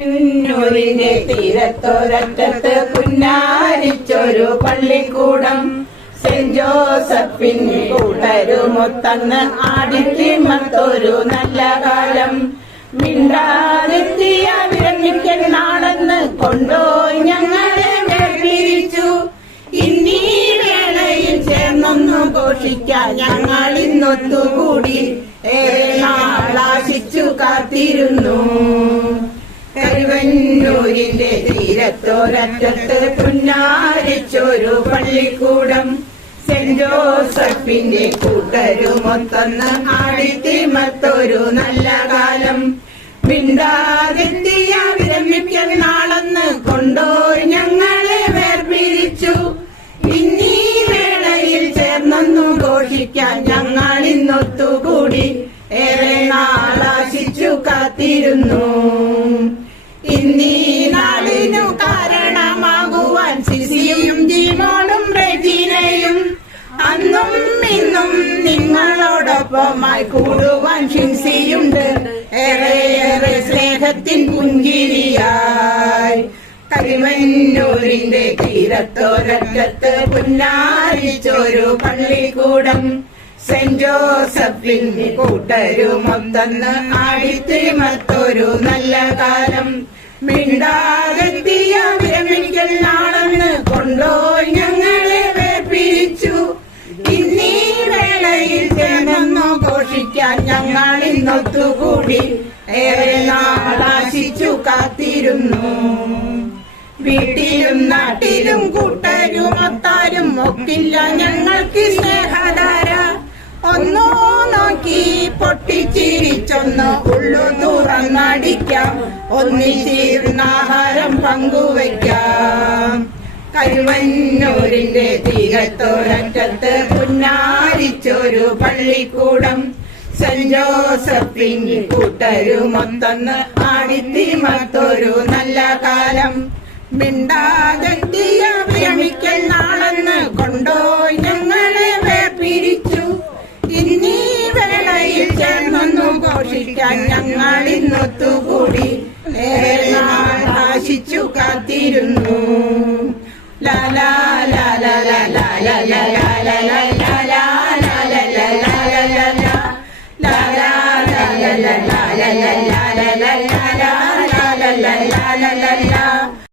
ൂരിന്റെ തീരത്തൊരറ്റത്ത് പുന്നാരിച്ചൊരു പള്ളിക്കൂടം saint Josephine കൂട്ടരുമൊത്തന്ന് ആടിത്തിമത്തൊരു നല്ല കാലം. മിണ്ടാതെത്തിയ വിരമിക്കൽ നാളെന്ന് കൊണ്ടോയി ഞങ്ങളെ വേർപിരിച്ചു. ഇന്നീ വേളയിൽ ചേർന്നൊന്നു ഘോഷിക്കാൻ ഞങ്ങൾ ഇന്നൊത്തുകൂടി ഏറെ നാളാശിച്ചു കാത്തിരുന്നു. കരുവന്നൂരിന്റെ തീരത്തൊരറ്റത്ത് പുന്നാരിച്ചൊരു പള്ളിക്കൂടം സെന്റ് ജോസഫിന്റെ കൂട്ടരുമൊത്തന്ന് ആടിത്തിമത്തൊരു നല്ല കാലം. മിണ്ടാതെത്തിയ വിരമിക്കൽ നാളെന്ന് കൊണ്ടോയി ഞങ്ങളെ വേർപിരിച്ചു. ഇന്നീ വേളയിൽ ചേർന്നൊന്നു ഘോഷിക്കാൻ ഞങ്ങൾ ഇന്നൊത്തുകൂടി ഏറെ നാളാശിച്ചു കാത്തിരുന്നു. ഇന്നീ നാളിനു കാരണമാകുവാൻ സിസിയും ജീമോളും റെജീനയും അന്നും ഇന്നും നിങ്ങളോടൊപ്പമായി കൂടുവാൻ ഷിൻസിയുണ്ട് ഏറെ സ്നേഹത്തിൻ പുഞ്ചിരിയായി. കരിമന്നൂരിന്റെ തീരത്തൊരറ്റത്ത് പുന്നാരിച്ചൊരു പള്ളിക്കൂടം സെന്റ് ജോസഫിൻ കൂട്ടരുമൊത്തന്ന് ആടിത്തിമത്തൊരു നല്ല കാലം. മിണ്ടാതെത്തിയ വിരമിക്കൽ നാളെന്ന് കൊണ്ടോയി ഞങ്ങളെ വേർപിരിച്ചു. ഇന്നീ വേളയിൽ ചേർന്നൊന്നു ഘോഷിക്കാൻ ഞങ്ങൾ ഇന്നൊത്തുകൂടി ഏറെ നാളാശിച്ചു കാത്തിരുന്നു. വീട്ടിലും നാട്ടിലും കൂട്ടരുമൊത്താലും ഒക്കില്ല ഞങ്ങൾക്ക് സ്നേഹധാര. ഒന്നോ നോക്കി പൊട്ടിച്ചിരിച്ചൊന്ന് ഉള്ളു തുറന്നടിക്കാം, ഒന്നിച്ചിരുന്നാഹാരം പങ്കുവയ്ക്കാം. കരുവന്നൂരിന്റെ തീരത്തൊരറ്റത്ത് പുന്നാരിച്ചൊരു പള്ളിക്കൂടം സെന്റ് ജോസഫിൻ കൂട്ടരുമൊത്തന്ന് ആടിത്തിമത്തൊരു നല്ല കാലം. മിണ്ടാതെത്തിയ വിരമിക്കൽ നാളെന്ന് കൊണ്ടോയി ഞങ്ങളെ വേർപിരിച്ചു. ഇന്നീ വേളയിൽ ചേർന്നൊന്നു ഘോഷിക്കാൻ ഞങ്ങൾ ഇന്നൊത്തുകൂടി ഏറെ നാൾ ആശിച്ചു കാത്തിരുന്നു. ലാ ലാ ലാ ലാ ലാ ലാ ലാ ലാ.